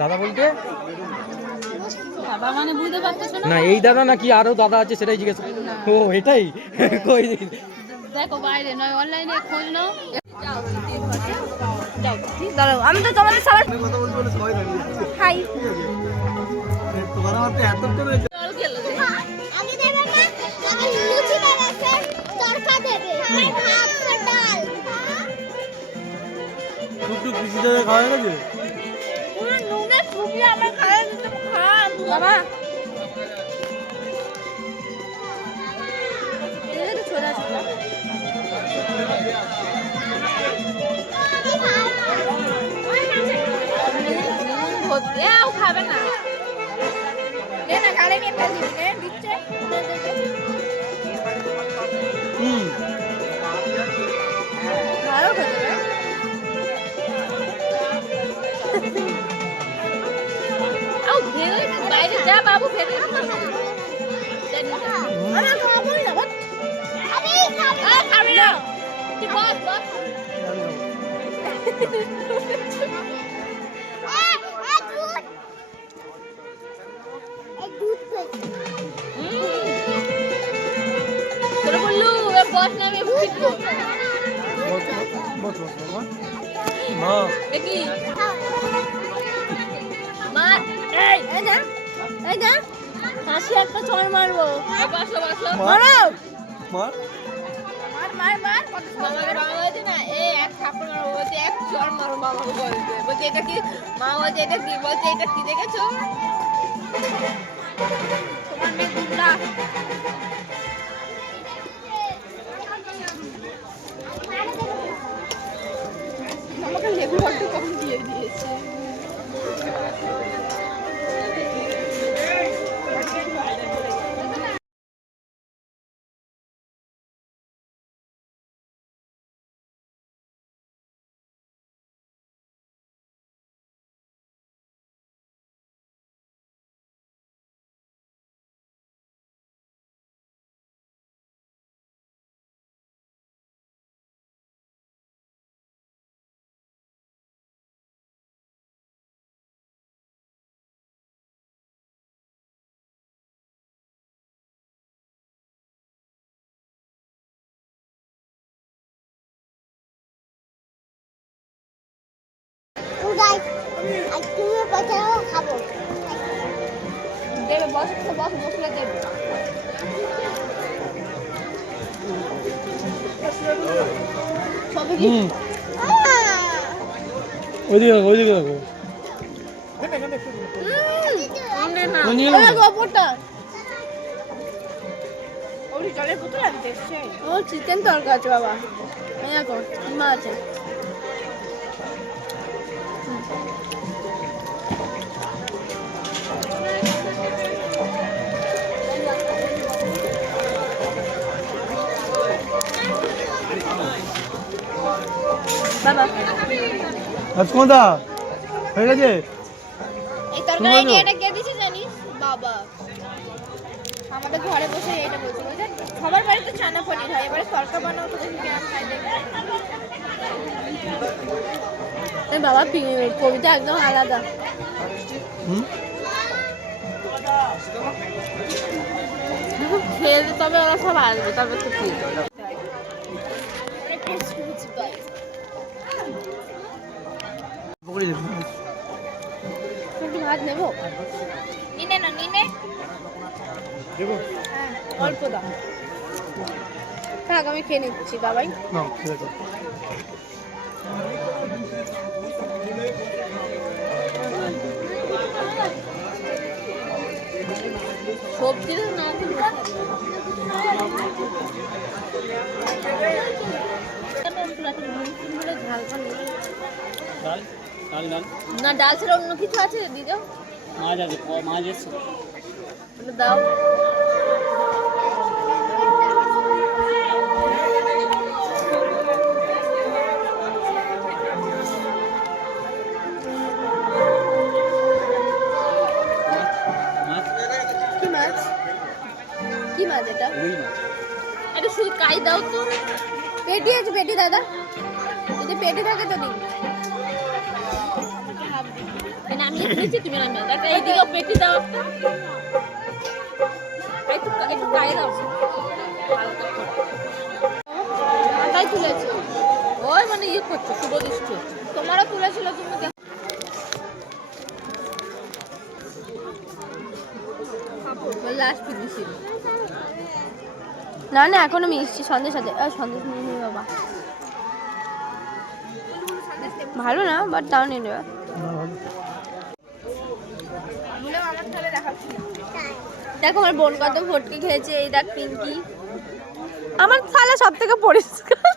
দাদা বলতে বাবা মানে বুঝতে পারতেছ না, এই দাদা নাকি আরো দাদা আছে সেটাই জিজ্ঞেস। ও এটাই কই দেখো বাইরে নয় অনলাইনে খোঁজ নাও। দাঁড়াও আমি তো তোমাদের সবার কথা বলতে বলে সবাই দাঁড়িয়ে হাই তোমার আমার তো এত করে আমি দেবে না, আমি লুচি বানাতে তরকা দেবে আর ভাত আর ডাল। টুকটুক পিসি দেবে খাওয়া গেছে পুরো নুনে চুবিয়ে আমার খাওয়া দিতে খাম বাবা। এই তো ছোলা ছোলা এও খাবে না, নে না গালে নিয়ে ফেল দিবি নে দিচ্ছে ভালো খেতে আও ভেঙে বাইরে যা বাবু ফেলে আমার খাবো না আমি খাবো খাবি না তুই বস বস দুধ পেয়েছি। তোরা বললু এ বস না আমি ফিরবো মা দেখি মার এই না হাসি একটা চড় মারবো বসো বসো মারো মা মার মার মার কত মামাকে বাবা বলছে না এই এক থাপ্পড় মারো বলছে এক চড় মারো মামাকে বলছে বলছে এটা কি মা বলছে এটা কি বলছে এটা কি দেখেছো তোমার মেয়ে গুন্ডা আমাকে লেবু একটু কম দিয়ে দিয়েছে উড়াই আর তুমি কোথাও খাবো দেবে বস বস বসলে দেবে সবই কি ওইদিকে ওইদিকে দেখো ও চিকেন তরকা আছে বাবা এই দেখো কিমা আছে বাবা রাজকুমারদা হয়ে গেছে এই তরকারি এটা কে দিছে জানিস বাবা আমাদের ঘরে বসে এটা বলছে বলছে সবার বাড়িতে চানা পনির হয় এবারে তরকা বানাও তো দেখি কেমন খাই দেখি এই বাবা কবিতা একদম আলাদা খেয়ে তবে ওরা সব আসবে তারপর তো ঠিক ভাত নেবো নিনে না নিনে অল্প দাম থাক আমি খেয়ে নিচ্ছি বাবাই না ঠিক আছে সবজি না না ডাল ছাড়া অন্য কিছু আছে দিদি মাছ আছে মাছ এসছে দাও এটা শুধু কাই দাও তো। পেটি আছে, পেটি দাদা, যদি পেটি থাকে তো দিন। আমি দিচ্ছি, তুমি নামিয়ে দাও। এইদিকে পেটি দাও, একটু কাই দাও। তাই তুলেছে ওই মানে ইয়ে করছো, শুভ দৃষ্টি। তোমারও তুলেছিল, তুমি লাস্ট ফিনিশিং। না না এখনো মিশছি সন্ধ্যের সাথে। সন্দেশ নিয়ে নেবে বাবা, ভালো না বাট তাও নিয়ে নেবে। দেখো আমার বোন কত ভর্তি খেয়েছে। এই দেখ পিঙ্কি, আমার থালা সব থেকে পরিষ্কার।